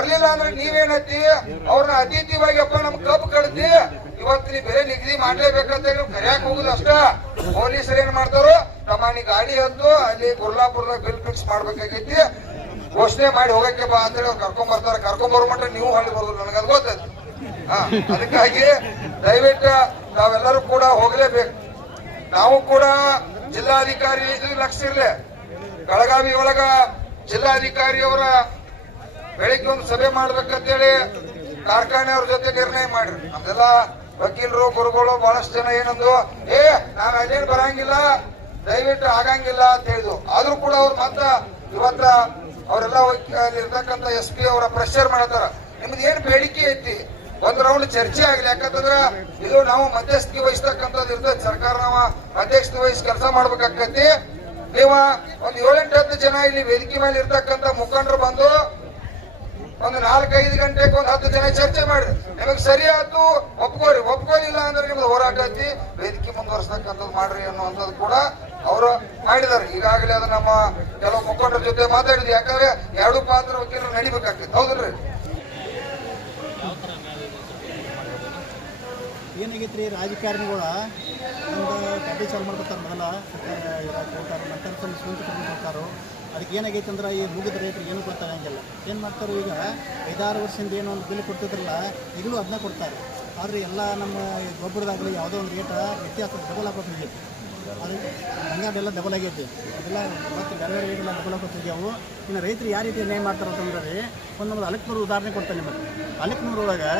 ಬರ್ಲಿಲ್ಲ ಅಂದ್ರೆ ನೀವೇನತ್ತಿ ಅವ್ರನ್ನ ಅತಿಥಿಯಾಗಿಯಪ್ಪ ನಮ್ ಕಬ್ಬು ಕಡ್ತಿ ಇವತ್ತು ನೀ ಬೇರೆ ನಿಗದಿ ಮಾಡ್ಲೇಬೇಕಂತ ಹೇಳಿ ಕರಿಯಾಕ್ ಹೋಗುದು ಅಷ್ಟ. ಪೊಲೀಸರು ಏನ್ ಮಾಡ್ತಾರೋ ತಮ್ಮ ಗಾಡಿ ಹತ್ತು, ಅಲ್ಲಿ ಗುರ್ಲಾಪುರದ ಬಿಲ್ ಫಿಕ್ಸ್ ಮಾಡ್ಬೇಕಾಗೈತಿ. ಘೋಷಣೆ ಮಾಡಿ ಹೋಗಕ್ಕೆ ಬಾ ಅಂತೇಳಿ ಅವ್ರು ಕರ್ಕೊಂಡ್ ಬರ್ತಾರ. ಕರ್ಕೊಂಡ್ ಬರೋ ಮಟ್ಟ ನೀವು ಹಳ್ಳಿ ಬರೋದು ನನಗದು ಗೊತ್ತೈತಿ. ಅದಕ್ಕಾಗಿ ದಯವಿಟ್ಟು ನಾವೆಲ್ಲರೂ ಕೂಡ ಹೋಗ್ಲೇಬೇಕು. ನಾವು ಕೂಡ ಜಿಲ್ಲಾಧಿಕಾರಿ ಲಕ್ಷ ಇರ್ಲಿ. ಬೆಳಗಾವಿ ಒಳಗ ಜಿಲ್ಲಾಧಿಕಾರಿ ಅವರ ಬೆಳಿಗ್ಗೆ ಒಂದು ಸಭೆ ಮಾಡ್ಬೇಕಂತೇಳಿ ಕಾರ್ಖಾನೆ ಅವ್ರ ಜೊತೆ ನಿರ್ಣಯ ಮಾಡ್ರಿ. ನಮ್ದೆಲ್ಲ ವಕೀಲರು, ಗುರುಗಳು ಬಹಳಷ್ಟು ಜನ ಏನಂದ್ರು, ಏ, ನಾವ್ ಅಲ್ಲೇನು ಬರಂಗಿಲ್ಲ, ದಯವಿಟ್ಟು ಆಗಂಗಿಲ್ಲ ಅಂತ ಹೇಳಿದ್ರು. ಆದ್ರೂ ಕೂಡ ಅವ್ರು ಮತ್ತ ಇವತ್ತ ಅವರೆಲ್ಲ ಇರ್ತಕ್ಕಂಥ ಎಸ್ ಪಿ ಅವರ ಪ್ರೆಷರ್ ಮಾಡತಾರ ನಿಮ್ದು ಏನ್ ಬೇಡಿಕೆ ಐತಿ? ಒಂದ್ ರೌಂಡ್ ಚರ್ಚೆ ಆಗ್ಲಿ. ಯಾಕಂತಂದ್ರ ಇದು ನಾವು ಮಧ್ಯಸ್ಥಿಕೆ ವಹಿಸ್ತಕ್ಕಂಥದ್ದು ಇರ್ತದೆ ಸರ್ಕಾರ ನಾವ ಮಧ್ಯಸ್ಥಿಕೆ ವಹಿಸಿ ಕೆಲಸ ಮಾಡ್ಬೇಕಾಕತಿ ನೀವ ಒಂದ್ ಏಳೆಂಟು ಹತ್ತು ಜನ ಇಲ್ಲಿ ವೇದಿಕೆ ಮೇಲೆ ಇರ್ತಕ್ಕಂಥ ಮುಖಂಡರು ಬಂದು ಒಂದು ನಾಲ್ಕೈದು ಗಂಟೆಗೆ ಒಂದು ಹತ್ತು ಜನ ಚರ್ಚೆ ಮಾಡ್ರಿ ನಿಮಗೆ ಸರಿ ಆಯ್ತು ಒಪ್ಕೋರಿ ಒಪ್ಕೋಲಿಲ್ಲ ಅಂದ್ರೆ ನಿಮ್ದು ಹೋರಾಟ ಐತಿ. ವೇದಿಕೆ ಮುಂದುವರ್ಸತಕ್ಕಂಥದ್ದು ಮಾಡ್ರಿ ಅನ್ನುವಂಥದ್ದು ಕೂಡ ಅವರು ಮಾಡಿದಾರೆ ಈಗಾಗಲೇ ಅದು ನಮ್ಮ ಕೆಲವು ಮುಖಂಡರ ಜೊತೆ ಮಾತಾಡಿದ್ವಿ. ಯಾಕಂದ್ರೆ ಎರಡು ಪಾತ್ರ ವಕೀಲರು ನಡಿಬೇಕಾಗ್ತದೆ. ಹೌದಲ್ರಿ? ಏನಾಗೈತ್ರಿ? ರಾಜಕಾರಣಿಗಳ ಒಂದು ಚಾಲು ಮಾಡ್ಕೊತಾರೆ ಮೊದಲ. ನಂತರ ಅದಕ್ಕೆ ಏನಾಗೈತೆ ಅಂದ್ರೆ ಈ ಮುಗಿದ ರೈತರಿಗೆ ಏನು ಗೊತ್ತಾಗಂಗಿಲ್ಲ ಏನು ಮಾಡ್ತಾರೆ ಈಗ ಐದಾರು ವರ್ಷದಿಂದ ಏನೋ ಒಂದು ಬಿಲ್ ಕೊಡ್ತಿದ್ರಲ್ಲ, ಈಗಲೂ ಅದನ್ನ ಕೊಡ್ತಾರೆ. ಆದರೆ ಎಲ್ಲ ನಮ್ಮ ಗೊಬ್ಬರದಾಗಲಿ ಯಾವುದೋ ಒಂದು ರೇಟ ವ್ಯತ್ಯಾಸ ಡಬಲ್ ಹಾಕೋತಿದ್ವಿ. ಅದು ಹಂಗಾದೆಲ್ಲ ಡಬಲ್ ಆಗೈತಿ. ಅದೆಲ್ಲ ಮತ್ತು ಬೇರೆ ಬೇರೆ ರೇಟೆಲ್ಲ ಡಬಲ್ ಹಾಕೋತಿದ್ಯಾವು ಇನ್ನು ರೈತರು ಯಾವ ರೀತಿ ನ್ಯಾಯ ಮಾಡ್ತಾರೆ ಅಂತಂದ್ರೆ, ಒಂದು ನಮ್ದು ಅಲಕ್ನೂರು ಉದಾಹರಣೆ ಕೊಡ್ತಾರೆ ನಿಮಗೆ. ಅಲಕ್ನೂರು ಒಳಗೆ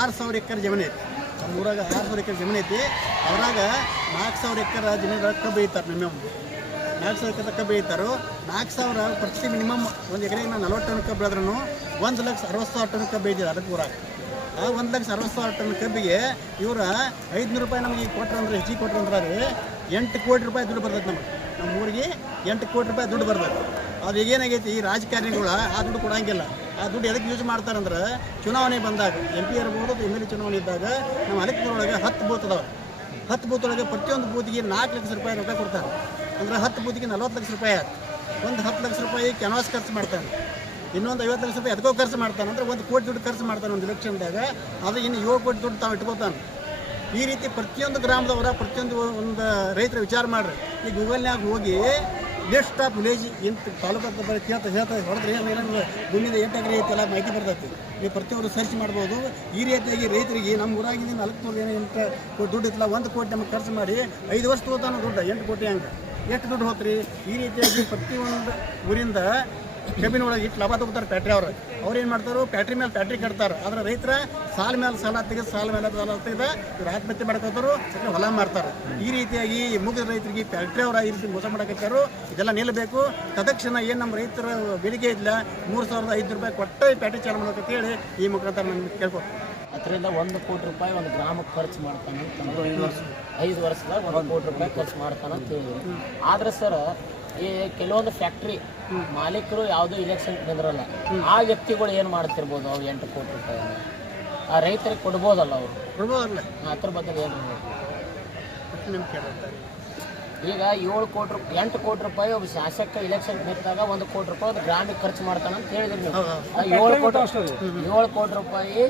ಆರು ಸಾವಿರ ಎಕರೆ ಜಮೀನು ಐತಿ. ನಮ್ಮ ಊರಾಗ ಆರು ಸಾವಿರ ಎಕರೆ ಜಮೀನು ಐತಿ. ಅದ್ರಾಗ ನಾಲ್ಕು ಸಾವಿರ ಎಕರೆ ಜಮೀನು ಕಬ್ಬು ಐತಾರೆ ಮಿನಿಮಮ್ ನಾಲ್ಕು ಸಾವಿರ ತನಕ ಬೆಳೀತಾರೋ ನಾಲ್ಕು ಸಾವಿರ ಪ್ರತಿ ಮಿನಿಮಮ್ ಒಂದು ಎಕರೆಗೆ ನಾವು ನಲ್ವತ್ತು ಟನ್ ಬೆಳೆದ್ರೂ ಒಂದು ಲಕ್ಷ ಅರವತ್ತು ಸಾವಿರ ಟನ್ ಐತಿದೆ ಅದಕ್ಕೆ ಊರಾಗ. ಆ ಒಂದು ಲಕ್ಷ ಅರವತ್ತು ಸಾವಿರ ಟನ್ ಕಬ್ಬಿಗೆ ಇವರ ಐದುನೂರು ರೂಪಾಯಿ ನಮಗೆ ಕೊಟ್ರ ಅಂದ್ರೆ ಹೆಚ್ಚಿಗೆ ಕೊಟ್ರು ಅಂದ್ರೆ ಎಂಟು ಕೋಟಿ ರೂಪಾಯಿ ದುಡ್ಡು ಬರ್ತೈತೆ ನಮಗೆ. ನಮ್ಮ ಊರಿಗೆ ಎಂಟು ಕೋಟಿ ರೂಪಾಯಿ ದುಡ್ಡು ಬರ್ತೈತೆ. ಅದು ಈಗೇನಾಗೈತಿ ಈ ರಾಜಕಾರಣಿಗಳು ಆ ದುಡ್ಡು ಕೊಡೋಂಗಿಲ್ಲ. ಆ ದುಡ್ಡು ಎದಕ್ಕೆ ಯೂಸ್ ಮಾಡ್ತಾರಂದ್ರೆ, ಚುನಾವಣೆ ಬಂದಾಗ ಎಂ ಪಿ ಇರ್ಬೋದು ಎಂ ಎಲ್ ಎ ಚುನಾವಣೆ ಇದ್ದಾಗ, ನಮ್ಮ ಅಲೆಕ್ನೂರೊಳಗೆ ಹತ್ತು ಬೂತ್ ಅದಾವೆ. ಹತ್ತು ಬೂತ್ ಒಳಗೆ ಪ್ರತಿಯೊಂದು ಬೂತಿಗೆ ನಾಲ್ಕು ಲಕ್ಷ ರೂಪಾಯಿ ರೊಕ್ಕ ಕೊಡ್ತಾರೆ. ಅಂದ್ರೆ ಹತ್ತು ಬೂತಿಗೆ ನಲ್ವತ್ತು ಲಕ್ಷ ರೂಪಾಯಿ ಆಯ್ತು. ಒಂದು ಹತ್ತು ಲಕ್ಷ ರೂಪಾಯಿ ಕ್ಯಾನ್ವಾಸ್ ಖರ್ಚು ಮಾಡ್ತಾರೆ. ಇನ್ನೊಂದು ಐವತ್ತು ಲಕ್ಷ ರೂಪಾಯಿ ಅದಕ್ಕೋ ಖರ್ಚು ಮಾಡ್ತಾನೆ. ಅಂದ್ರೆ ಒಂದು ಕೋಟಿ ದುಡ್ಡು ಖರ್ಚು ಮಾಡ್ತಾನೆ ಒಂದು ಇಲೆಕ್ಷನ್ದಾಗ ಅದು ಇನ್ನು ಏಳು ಕೋಟಿ ದುಡ್ಡು ತಾವು ಇಟ್ಕೋತಾನೆ. ಈ ರೀತಿ ಪ್ರತಿಯೊಂದು ಗ್ರಾಮದವರ ಪ್ರತಿಯೊಂದು ಒಂದು ರೈತರ ವಿಚಾರ ಮಾಡ್ರಿ. ಈ ಗೂಗಲ್ನಾಗ ಹೋಗಿ ಬೆಸ್ಟ್ ಆಫ್ ವಿಲೇಜ್ ಎಂಟು ತಾಲೂಕು ಅಂತ ಹೇಳ್ತಾ ಹೊಡೆದ್ರೆ ಏನಂದ್ರೆ ಭೂಮಿಯಿಂದ ಎಂಟು ಎಕರೆ ಐತೆಲ್ಲ ಮಾಹಿತಿ ಬರ್ತೈತಿ. ನೀವು ಪ್ರತಿಯೊಬ್ಬರು ಸರ್ಚ್ ಮಾಡ್ಬೋದು. ಈ ರೀತಿಯಾಗಿ ರೈತರಿಗೆ ನಮ್ಮ ಊರಾಗಿದ್ದ ನಾಲ್ಕು ಏನೋ ಎಂಟು ಕೋಟಿ ದುಡ್ಡು ಇತ್ತಲ್ಲ, ಒಂದು ಕೋಟಿ ನಮಗೆ ಖರ್ಚು ಮಾಡಿ ಐದು ವರ್ಷ ತೋತಾನು ದುಡ್ಡು, ಎಂಟು ಕೋಟಿ ಹಂಗೆ. ಎಷ್ಟು ದುಡ್ಡು ಹೋತ್ರಿ? ಈ ರೀತಿಯಾಗಿ ಪ್ರತಿಯೊಂದು ಊರಿಂದ ಕಬ್ಬಿನ ಒಳಗೆ ಇಟ್ಟು ಲಾಭ ತಗೋತಾರೆ ಪ್ಯಾಟ್ರಿ ಅವರು. ಅವ್ರು ಏನು ಮಾಡ್ತಾರೆ? ಪ್ಯಾಟ್ರಿ ಮೇಲೆ ಪ್ಯಾಟ್ರಿ ಕಟ್ತಾರೆ. ಆದರೆ ರೈತರ ಸಾಲ ಮೇಲೆ ಸಾಲ ತೆಗೆದು ಸಾಲ ಮೇಲೆ ಸಾಲ ತೆಗೆದು ಇವ್ರು ಆತ್ಮಹತ್ಯೆ ಮಾಡ್ಕೋತಾರು ಸಕ್ಕರೆ ಹೊಲ ಮಾಡ್ತಾರೆ ಈ ರೀತಿಯಾಗಿ ಮುಗಿದ ರೈತರಿಗೆ ಪ್ಯಾಟ್ರಿ ಅವರ ಈ ರೀತಿ ಮೋಸ ಮಾಡಕತ್ತಾರು. ಇದೆಲ್ಲ ನಿಲ್ಲಬೇಕು. ತದಕ್ಷಣ ಏನು ನಮ್ಮ ರೈತರ ಬೇಡಿಕೆ ಇಲ್ಲ ಮೂರು ಸಾವಿರದ ಐದು ರೂಪಾಯಿ ಕೊಟ್ಟೆ ಪ್ಯಾಟ್ರಿ ಫ್ಯಾಕ್ಟ್ರಿ ಚಾಲು ಮಾಡ್ಬೇಕಂತ ಹೇಳಿ ಈ ಮುಖಾಂತರ ನಾನು ಕೇಳ್ಕೊತೀನಿ ಅದರಿಂದ ಒಂದು ಕೋಟಿ ರೂಪಾಯಿ ಒಂದು ಗ್ರಾಮಕ್ಕೆ ಖರ್ಚು ಮಾಡ್ತಾನೆ ಐದು ವರ್ಷದಾಗ ಒಂದು ಕೋಟಿ ರೂಪಾಯಿ ಖರ್ಚು ಮಾಡ್ತಾನೆ ಅಂತ ಹೇಳಿದ್ರು. ಆದರೆ ಸರ್ ಈ ಕೆಲವೊಂದು ಫ್ಯಾಕ್ಟ್ರಿ ಮಾಲೀಕರು ಯಾವುದೋ ಇಲೆಕ್ಷನ್ ಬಂದಿರಲ್ಲ. ಆ ವ್ಯಕ್ತಿಗಳು ಏನು ಮಾಡ್ತಿರ್ಬೋದು ಅವ್ರು ಎಂಟು ಕೋಟಿ ರೂಪಾಯಿ ಆ ರೈತರಿಗೆ ಕೊಡ್ಬೋದಲ್ಲ ಅವರು? ಕೊಡ್ಬೋದಲ್ಲ. ಅದ್ರ ಬಗ್ಗೆ ಏನು ನಿಮ್ಗೆ ಈಗ ಏಳು ಕೋಟಿ ರೂಪಾಯಿ ಎಂಟು ಕೋಟಿ ರೂಪಾಯಿ ಒಬ್ಬ ಶಾಸಕ ಇಲೆಕ್ಷನ್ ನಿಂತಾಗ ಒಂದು ಕೋಟಿ ರೂಪಾಯಿ ಒಂದು ಗ್ರಾಮಕ್ಕೆ ಖರ್ಚು ಮಾಡ್ತಾನೆ ಅಂತ ಹೇಳಿದ್ರು ನೀವು. ಏಳು ಕೋಟಿ ಏಳು ಕೋಟಿ ರೂಪಾಯಿ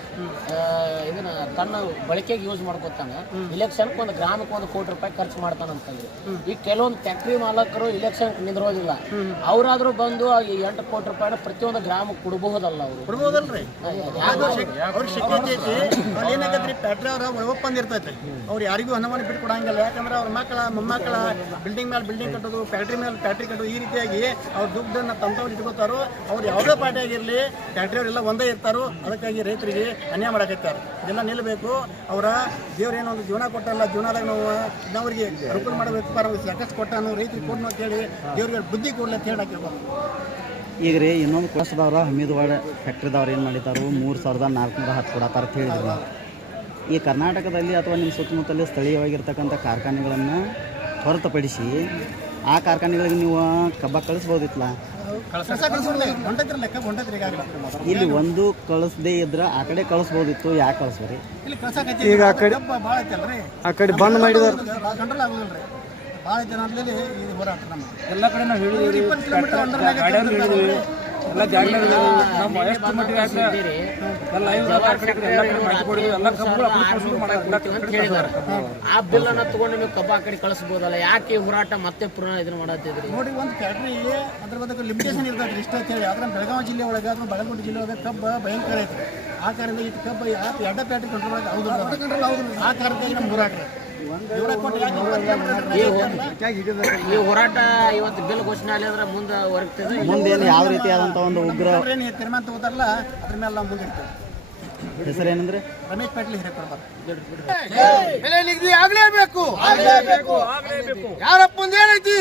ಇದನ್ನ ತನ್ನ ಬಳಕೆಗೆ ಯೂಸ್ ಮಾಡ್ಕೊತಾನೆ. ಇಲೆಕ್ಷನ್ಗೆ ಒಂದು ಗ್ರಾಮಕ್ಕೆ ಒಂದು ಕೋಟಿ ರೂಪಾಯಿ ಖರ್ಚು ಮಾಡ್ತಾನಂತಂದ್ರೆ ಈಗ ಕೆಲವೊಂದು ಫ್ಯಾಕ್ಟ್ರಿ ಮಾಲಕರು ಇಲೆಕ್ಷನ್ ನಿಂದಿರೋದಿಲ್ಲ. ಅವರಾದ್ರೂ ಬಂದು ಈ ಎಂಟು ಕೋಟಿ ರೂಪಾಯಿನ ಪ್ರತಿಯೊಂದು ಗ್ರಾಮಕ್ಕೆ ಕೊಡಬಹುದಲ್ಲ ಅವರು. ಫ್ಯಾಕ್ಟ್ರಿ ಅವ್ರ ಒಪ್ಪಂದ ಇರ್ತೈತಿ. ಅವ್ರು ಯಾರಿಗೂ ಹನುಮಾನ ಬಿಟ್ಟು ಕೊಡಂಗಿಲ್ಲ. ಯಾಕಂದ್ರೆ ಅವ್ರ ಮಕ್ಕಳ ಮೊಮ್ಮಕ್ಕಳ ಬಿಲ್ಡಿಂಗ್ ಮೇಲೆ ಬಿಲ್ಡಿಂಗ್ ಕಟ್ಟೋದು, ಫ್ಯಾಕ್ಟ್ರಿ ಮೇಲೆ ಫ್ಯಾಕ್ಟ್ರಿ ಕಟ್ಟೋದು, ಈ ರೀತಿಯಾಗಿ ಅವ್ರ ದುಡ್ಡನ್ನ ತಂತವ್ರು ಇಟ್ಕೋತಾರೋ, ಅವ್ರು ಯಾವುದೇ ಪಾರ್ಟಿ ಆಗಿರಲಿ, ಫ್ಯಾಕ್ಟ್ರಿ ಅವರೆಲ್ಲ ಒಂದೇ ಇರ್ತಾರೋ, ಅದಕ್ಕಾಗಿ ರೈತರಿಗೆ ಅನ್ಯಾಯ ಮಾಡಕತ್ತಾರೆ. ಇದೆಲ್ಲ ನಿಲ್ಲಬೇಕು ಅವರ ದೇವ್ರು ಏನೋ ಒಂದು ಜೀವನ ಕೊಟ್ಟಲ್ಲ, ಜೀವನದಾಗ ನಾವು ಅವ್ರಿಗೆ ಅನುಕೂಲ ಮಾಡಬೇಕು ಸಕಸ್ ಕೊಟ್ಟಾನು ರೈತರಿಗೆ ಕೊಡ್ನು ಅಂತೇಳಿ ದೇವ್ರಿಗೆ ಬುದ್ಧಿ ಕೊಡ್ಲಿ ಅಂತ ಹೇಳಕ್ಕೆ ಈಗ ರೀ ಇನ್ನೊಂದು ಕೆಲಸದವ್ರ ಹಮೀದ್ವಾಡ ಫ್ಯಾಕ್ಟ್ರಿದವ್ರು ಏನು ಮಾಡಿದ್ದಾರೆ ಮೂರು ಸಾವಿರದ ನಾಲ್ಕುನೂರ ಹತ್ತು ಕೊಡತ್ತಾರ ಅಂತ ಹೇಳಿದ್ರು. ಈ ಕರ್ನಾಟಕದಲ್ಲಿ ಅಥವಾ ನಿಮ್ಮ ಸುತ್ತಮುತ್ತಲೇ ಸ್ಥಳೀಯವಾಗಿರ್ತಕ್ಕಂಥ ಕಾರ್ಖಾನೆಗಳನ್ನು ಹೊರತುಪಡಿಸಿ ಆ ಕಾರ್ಖಾನೆಗಳಿಗೆ ನೀವು ಕಬ್ಬ ಕಳಿಸ್ಬೋದಿತ್ತಲ್ಲ ಇಲ್ಲಿ ಒಂದು ಕಳಿಸ್ದೇ ಇದ್ರೆ ಆ ಕಡೆ ಕಳಿಸ್ಬೋದಿತ್ತು ಯಾಕೆ ಕಳ್ಸಕತ್ತಿ ಈಗ ಆ ಕಡೆ ಆ ಕಡೆ ಬಂದ್ ಮಾಡಿದಾರೆ. ಭಾಳ ಜನ ಹೋರಾಟ ನಮ್ಮ ಎಲ್ಲ ಕಡೆ ನಾವು ಹೇಳಿದ್ವಿ ಎಲ್ಲ ಜಾಗದಾಗ ನಮ್ಮ ಎಷ್ಟು ಮಟ್ಟಿಗೆ ಆಯ್ತು ಎಲ್ಲ ಐದು ಆ ಕಡೆ ಈ ಕಡೆ ಎಲ್ಲ ಕಡೆ ಮಾಹಿತಿ ಕೊಡಿ ಎಲ್ಲ ಕಬ್ಬುಗಳು ಅಪ್ಲಿಕೇಶನ್ ಶುರು ಮಾಡಿ ಎಲ್ಲ ಆ ಬಿಲ್ ಅನ್ನ ತಗೊಂಡು ನೀವು ಕಬ್ಬ ಆ ಕಡೆ ಕಳಿಸ್ಬೋದಲ್ಲ. ಯಾಕೆ ಹೋರಾಟ ಮತ್ತೆ ಪುನಃ ಇದನ್ನ ಮಾಡತ್ತಿದ್ರಿ? ನೋಡಿ ಒಂದು ಫ್ಯಾಕ್ಟ್ರಿ ಅದ್ರ ಬದಕ ಲಿಮಿಟೇಷನ್ ಇರ್ತೈತೆ ಇಷ್ಟ ಅಂತ ಹೇಳಿ. ಆದ್ರೆ ಬೆಳಗಾವಿ ಜಿಲ್ಲೆ ಒಳಗೆ ಅಥವಾ ಬಾಗಲಕೋಟೆ ಜಿಲ್ಲೆ ಒಳಗೆ ಕಬ್ಬ ಭಯಂಕರ ಐತೆ ಆ ಕಾರಣದಿಂದ ಇಟ್ಟು ಕಬ್ಬ ಯಾಕೆ ಪ್ಯಾಟ್ರಿ ಕಂಟ್ರೋಲ್ ಆಗಿ ಹೌದು ಕಂಟ್ರೋಲ್ ಹೌದು ಆ ಕಾರಣಕ್ಕಾಗಿ ನಮ್ಮ ಹೋರಾಟ ಈ ಹೋರಾಟ ಇವತ್ತು ಬಿಲ್ ಘೋಷಣೆ ಆಗಿದ್ರೆ ಮುಂದೆ ಹೊರಗ್ತದೆ ಮುಂದೇನು ಯಾವ ರೀತಿಯಾದಂಥ ಒಂದು ಉಗ್ರ ಏನು ತೀರ್ಮಾನ ತಗೋತಾರಲ್ಲ ಅದ್ರ ಮೇಲೆ ನಾವು ಮುಂದೆ ಹೆಸರೇನಂದ್ರೆ? ರಮೇಶ್ ಪಾಟೀಲ್ ಬೆಲೆ ನಿಗದಿ ಆಗ್ಲೇಬೇಕು. ಯಾರಪ್ಪಂದ ಏನೈತಿ?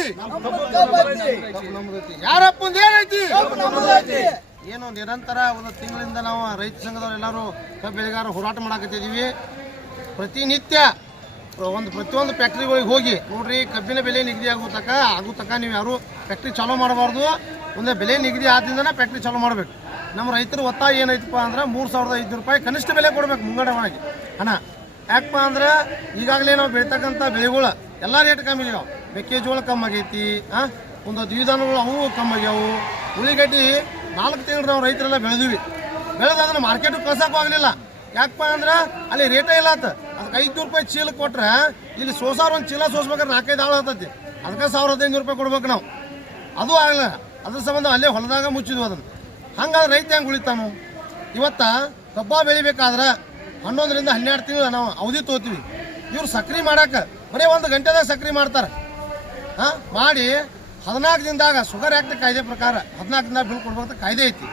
ಯಾರಪ್ಪಂದ ಏನೈತಿ? ಏನು ನಿರಂತರ ಒಂದು ತಿಂಗಳಿಂದ ನಾವು ರೈತ ಸಂಘದವ್ರು ಎಲ್ಲರೂ ಕಬ್ಬು ಬೆಳೆಗಾರ ಹೋರಾಟ ಮಾಡಾಕತ್ತಿದೀವಿ ಪ್ರತಿನಿತ್ಯ ಒಂದು ಪ್ರತಿಯೊಂದು ಫ್ಯಾಕ್ಟ್ರಿಗಳಿಗೆ ಹೋಗಿ ನೋಡ್ರಿ ಕಬ್ಬಿನ ಬೆಲೆ ನಿಗದಿ ಆಗೋ ತಕ ಆಗೋ ತಕ ನೀವು ಯಾರು ಫ್ಯಾಕ್ಟ್ರಿ ಚಾಲೋ ಮಾಡಬಾರ್ದು. ಒಂದು ಬೆಲೆ ನಿಗದಿ ಆದ್ರಿಂದನೇ ಫ್ಯಾಕ್ಟ್ರಿ ಚಾಲೋ ಮಾಡಬೇಕು. ನಮ್ಮ ರೈತರ ಒತ್ತಾಯ ಏನೈತಪ್ಪ ಅಂದ್ರೆ ಮೂರು ಸಾವಿರದ ಐದುನೂರು ರೂಪಾಯಿ ಕನಿಷ್ಠ ಬೆಲೆ ಕೊಡಬೇಕು ಮುಂಗಡವಾಗಿ. ಹಣ ಯಾಕಪ್ಪ ಅಂದ್ರೆ ಈಗಾಗಲೇ ನಾವು ಬೆಳಿತಕ್ಕಂಥ ಬೆಳೆಗಳು ಎಲ್ಲ ರೇಟ್ ಕಮ್ಮಿ ಆಗ್ಯಾವ ಮೆಕ್ಕೆಜೋಳ ಕಮ್ಮಿ ಆಗೈತಿ ಹಾಂ ಒಂದು ದ್ವಿಧಾನಗಳು ಅವು ಕಮ್ಮಿ ಆಗ್ಯಾವು. ಉಳ್ಳಿಗಡ್ಡಿ ನಾಲ್ಕು ತಿಂಗಳು ನಾವು ರೈತರೆಲ್ಲ ಬೆಳೆದಿವಿ. ಬೆಳೆದಾದ್ರೆ ಮಾರ್ಕೆಟ್ ಕಳ್ಸಕ್ಕೂ ಆಗಲಿಲ್ಲ. ಯಾಕಪ್ಪ ಅಂದ್ರೆ ಅಲ್ಲಿ ರೇಟೇ ಇಲ್ಲ ಆತ. ಐದುನೂರು ರೂಪಾಯಿ ಚೀಲ ಕೊಟ್ರೆ ಇಲ್ಲಿ ಸೋಸಾರ ಒಂದು ಚೀಲ ಸೋಸ್ಬೇಕಾದ್ರೆ ನಾಲ್ಕೈದು ಆಳು ಹತ್ತೈತಿ. ಅದಕ್ಕೆ ಸಾವಿರ ಹದಿನೈದು ರೂಪಾಯಿ ಕೊಡ್ಬೇಕು ನಾವು. ಅದು ಆಗಲ್ಲ. ಅದ್ರ ಸಂಬಂಧ ಅಲ್ಲೇ ಹೊಲದಾಗ ಮುಚ್ಚಿದ್ವು ಅದನ್ನು. ಹಂಗಾದ್ರೆ ರೈತ ಹೆಂಗೆ ಉಳಿತಾನು? ಇವತ್ತು ಕಬ್ಬ ಬೆಳಿಬೇಕಾದ್ರೆ ಹನ್ನೊಂದರಿಂದ ಹನ್ನೆರಡು ತಿಂಗಳು ನಾವು ಅವಧಿ ತೋತೀವಿ. ಇವ್ರು ಸಕ್ರಿ ಮಾಡಕ್ಕೆ ಬರೀ ಒಂದು ಗಂಟೆದಾಗ ಸಕ್ರಿ ಮಾಡ್ತಾರೆ. ಹಾಂ, ಮಾಡಿ ಹದಿನಾಲ್ಕು ದಿನದಾಗ ಶುಗರ್ ಆ್ಯಕ್ಟ್ ಕಾಯ್ದೆ ಪ್ರಕಾರ ಹದಿನಾಲ್ಕು ದಿನ ಬಿಲ್ ಕೊಡ್ಬೇಕು ಕಾಯ್ದೆ ಐತಿ.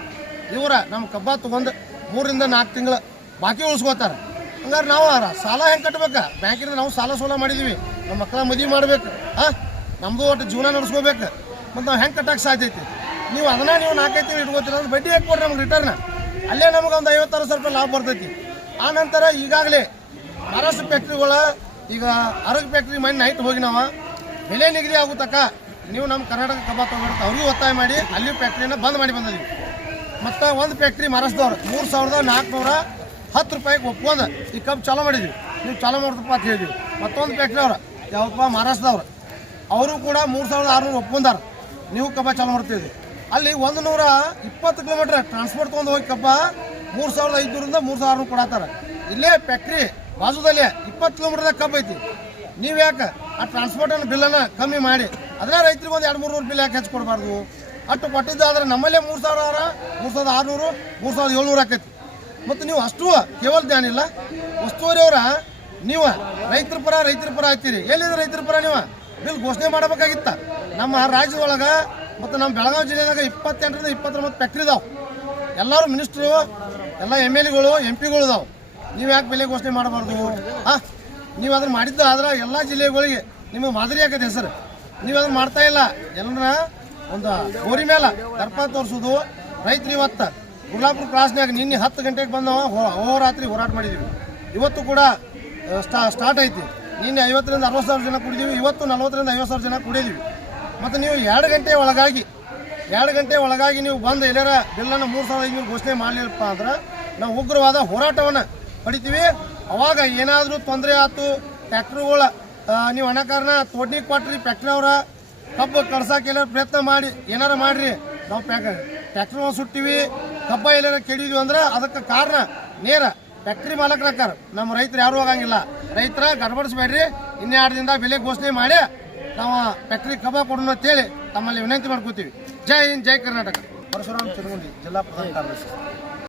ಇವರ ನಮ್ಮ ಕಬ್ಬ ತೊಗೊಂಡು ಮೂರಿಂದ ನಾಲ್ಕು ತಿಂಗಳು ಬಾಕಿ ಉಳಿಸ್ಕೋತಾರೆ. ಹಂಗಾರೆ ನಾವು ಸಾಲ ಹೆಂಗೆ ಕಟ್ಬೇಕು? ಬ್ಯಾಂಕಿಂದ ನಾವು ಸಾಲ ಸೋಲ ಮಾಡಿದೀವಿ. ನಮ್ಮ ಮಕ್ಕಳ ಮದುವೆ ಮಾಡ್ಬೇಕು. ಹಾಂ ನಮ್ಮದು ಒಟ್ಟು ಜೀವನ ನಡೆಸ್ಕೋಬೇಕು. ಮತ್ತು ನಾವು ಹೆಂಗೆ ಕಟ್ಟಕ್ಕೆ ಸಾಧ್ಯ ಐತಿ? ನೀವು ಅದನ್ನ ನೀವು ನಾಲ್ಕೈದು ತಿಂಗಳು ಇಟ್ಕೋತೀರ ಅಂದ್ರೆ ಬಡ್ಡಿ ಹಾಕಿ ಕೊಡ್ರಿ ನಮ್ಗೆ ರಿಟರ್ನ್ ಅಲ್ಲೇ ನಮ್ಗೆ ಒಂದು ಐವತ್ತಾರು ಸಾವಿರ ರೂಪಾಯಿ ಲಾಭ ಬರ್ತೈತಿ. ಆ ನಂತರ ಈಗಾಗಲೇ ಮಹಾರಾಷ್ಟ್ರ ಫ್ಯಾಕ್ಟ್ರಿಗಳ, ಈಗ ಆರೋಗ್ಯ ಫ್ಯಾಕ್ಟ್ರಿ ಮನೆ ನೈಟ್ ಹೋಗಿ ನಾವು ಬೆಲೆ ನಿಗದಿ ಆಗೋ ನೀವು ನಮ್ಮ ಕರ್ನಾಟಕ ಕಬಾಬ್ ತಗೊಂಡು ಅವ್ರಿಗೂ ಒತ್ತಾಯ ಮಾಡಿ ಅಲ್ಲಿ ಫ್ಯಾಕ್ಟ್ರಿನ ಬಂದ್ ಮಾಡಿ ಬಂದಿದ್ದೀವಿ ಮತ್ತು ಒಂದು ಫ್ಯಾಕ್ಟ್ರಿ ಮಹಾರಾಷ್ಟ್ರದವ್ರು ಮೂರು ಸಾವಿರದ ನಾಲ್ಕುನೂರ ಹತ್ತು ರೂಪಾಯಿಗೆ ಒಪ್ಕೊಂಡು ಈ ಕಬ್ಬು ಚಾಲೂ ಮಾಡಿದ್ವಿ. ನೀವು ಚಾಲೂ ಮಾಡ್ತಪ್ಪ ಅಂತ ಹೇಳಿದ್ವಿ. ಮತ್ತೊಂದು ಅವ್ರು ಯಾವಪ್ಪ, ಮಹಾರಾಷ್ಟ್ರದವ್ರು, ಅವರು ಕೂಡ ಮೂರು ಸಾವಿರದ ಆರುನೂರು ಒಪ್ಕೊಂಡಾರ. ನೀವು ಕಬ್ಬ ಚಾಲೂ ಮಾಡ್ತಿದ್ವಿ ಅಲ್ಲಿ ಒಂದು ನೂರ ಇಪ್ಪತ್ತು ಕಿಲೋಮೀಟ್ರ್ ಟ್ರಾನ್ಸ್ಪೋರ್ಟ್ ತೊಗೊಂಡು ಹೋಗಿ ಕಬ್ಬ ಮೂರು ಸಾವಿರದ ಐದುನೂರಿಂದ ಮೂರು ಸಾವಿರ ಕೊಡತ್ತಾರ. ಇಲ್ಲೇ ಫ್ಯಾಕ್ಟ್ರಿ ಬಾಜುದಲ್ಲೇ ಇಪ್ಪತ್ತು ಕಿಲೋಮೀಟ್ರ್ದಾಗ ಕಬ್ಬು ಐತಿ. ನೀವು ಯಾಕೆ ಆ ಟ್ರಾನ್ಸ್ಪೋರ್ಟನ್ನು ಬಿಲ್ಲನ್ನು ಕಮ್ಮಿ ಮಾಡಿ? ಅದನ್ನ ರೈತರಿಗೆ ಒಂದು ಎರಡು ಮೂರು ನೂರು ಬಿಲ್ ಯಾಕೆ ಹೆಚ್ಚು ಕೊಡಬಾರ್ದು? ಅಷ್ಟು ಕೊಟ್ಟಿದ್ದಾದ್ರೆ ನಮ್ಮಲ್ಲೇ ಮೂರು ಸಾವಿರ ಮೂರು ಸಾವಿರದ ಆರುನೂರು, ಮೂರು ಸಾವಿರದ ಏಳ್ನೂರು ಆಕೈತಿ. ಮತ್ತು ನೀವು ಅಷ್ಟು ಕೇವಲ ಧ್ಯಾನ ಇಲ್ಲ. ಉಸ್ತುವಾರಿ ಅವರ ನೀವು ರೈತರ ಪರ ರೈತರ ಪರ ಆಗ್ತೀರಿ. ಎಲ್ಲಿದೆ ರೈತರ ಪರ ನೀವು? ಬಿಲ್ ಘೋಷಣೆ ಮಾಡಬೇಕಾಗಿತ್ತ. ನಮ್ಮ ರಾಜ್ಯದೊಳಗೆ ಮತ್ತು ನಮ್ಮ ಬೆಳಗಾವಿ ಜಿಲ್ಲೆದಾಗ ಇಪ್ಪತ್ತೆಂಟರಿಂದ ಇಪ್ಪತ್ತೊಂಬತ್ತು ಫ್ಯಾಕ್ಟ್ರಿ ಇದಾವೆ ಎಲ್ಲರೂ ಮಿನಿಸ್ಟ್ರು ಎಲ್ಲ ಎಂ ಎಲ್ ಎಗಳು, ಎಂ ಪಿಗಳು ಇದಾವೆ ನೀವು ಯಾಕೆ ಬೆಲೆ ಘೋಷಣೆ ಮಾಡಬಾರ್ದು? ಹಾಂ, ನೀವು ಅದನ್ನು ಮಾಡಿದ್ದು ಆದ್ರೆ ಎಲ್ಲ ಜಿಲ್ಲೆಗಳಿಗೆ ನಿಮಗೆ ಮಾದರಿ ಆಗತ್ತೆ ಹೆಸರು. ನೀವು ಅದನ್ನು ಮಾಡ್ತಾ ಇಲ್ಲ. ಎಲ್ಲರ ಒಂದು ಗೋರಿ ಮೇಲೆ ದರ್ಪ ತೋರಿಸೋದು ರೈತರು ಇವತ್ತು. ಗುರ್ಲಾಪುರ ಕ್ರಾಸ್ನಾಗ ನಿನ್ನೆ ಹತ್ತು ಗಂಟೆಗೆ ಬಂದವ ಹೋರಾತ್ರಿ ಹೋರಾಟ ಮಾಡಿದ್ದೀವಿ ಇವತ್ತು ಕೂಡ ಸ್ಟಾ, ಸ್ಟಾರ್ಟ್ ಐತಿ. ನಿನ್ನೆ ಐವತ್ತರಿಂದ ಅರವತ್ತು ಸಾವಿರ ಜನ ಕುಡಿದೀವಿ, ಇವತ್ತು ನಲ್ವತ್ತರಿಂದ ಐವತ್ತು ಸಾವಿರ ಜನ ಕುಡಿದೀವಿ. ಮತ್ತು ನೀವು ಎರಡು ಗಂಟೆ ಒಳಗಾಗಿ, ಎರಡು ಗಂಟೆ ಒಳಗಾಗಿ ನೀವು ಬಂದು ಎಲ್ಲಾರ ಬಿಲ್ಲನ್ನು ಮೂರು ಸಾವಿರದ ನೀವು ಘೋಷಣೆ ಮಾಡಲಿಲ್ಲಪ್ಪ ಅಂದ್ರೆ, ನಾವು ಉಗ್ರವಾದ ಹೋರಾಟವನ್ನು ಪಡಿತೀವಿ. ಅವಾಗ ಏನಾದರೂ ತೊಂದರೆ ಆಯ್ತು ಫ್ಯಾಕ್ಟ್ರಿಗಳ ನೀವು ಹಣಕಾರನ ತೋಡ್ನಿಗೆ ಕೊಟ್ರಿ ಫ್ಯಾಕ್ಟ್ರಿ ಅವರ ಕಬ್ಬು ಕಳ್ಸಕ್ಕೆ ಎಲ್ಲಾರು ಪ್ರಯತ್ನ ಮಾಡಿ, ಏನಾರ ಮಾಡಿರಿ. ನಾವು ಪ್ಯಾಕ್ ಫ್ಯಾಕ್ಟ್ರಿ ಸುಟ್ಟಿವಿ. ಕಬ್ಬ ಎಲ್ಲಾರ ಕೆಡಿದ್ವಿ ಅಂದ್ರೆ ಅದಕ್ಕೆ ಕಾರಣ ನೇರ ಫ್ಯಾಕ್ಟ್ರಿ ಮಾಲಕರ ನಮ್ಮ ರೈತರು ಯಾರು ಹೋಗಂಗಿಲ್ಲ ರೈತರ ಗಡ್ಬಡಿಸ್ಬೇಡ್ರಿ. ಇನ್ನೆರಡು ದಿನದ ಬೆಲೆ ಘೋಷಣೆ ಮಾಡಿ ನಾವು ಫ್ಯಾಕ್ಟ್ರಿ ಕಬ್ಬ ಕೊಡೋಣ ಅಂತೇಳಿ ತಮ್ಮಲ್ಲಿ ವಿನಂತಿ ಮಾಡ್ಕೋತೀವಿ. ಜೈ ಹಿಂದ್, ಜೈ ಕರ್ನಾಟಕ. ಪರಶುರಾಮ್ ಚಿರಗುಂಡಿ, ಜಿಲ್ಲಾ ಪ್ರಧಾನ ಕಾರ್ಯದರ್ಶಿ.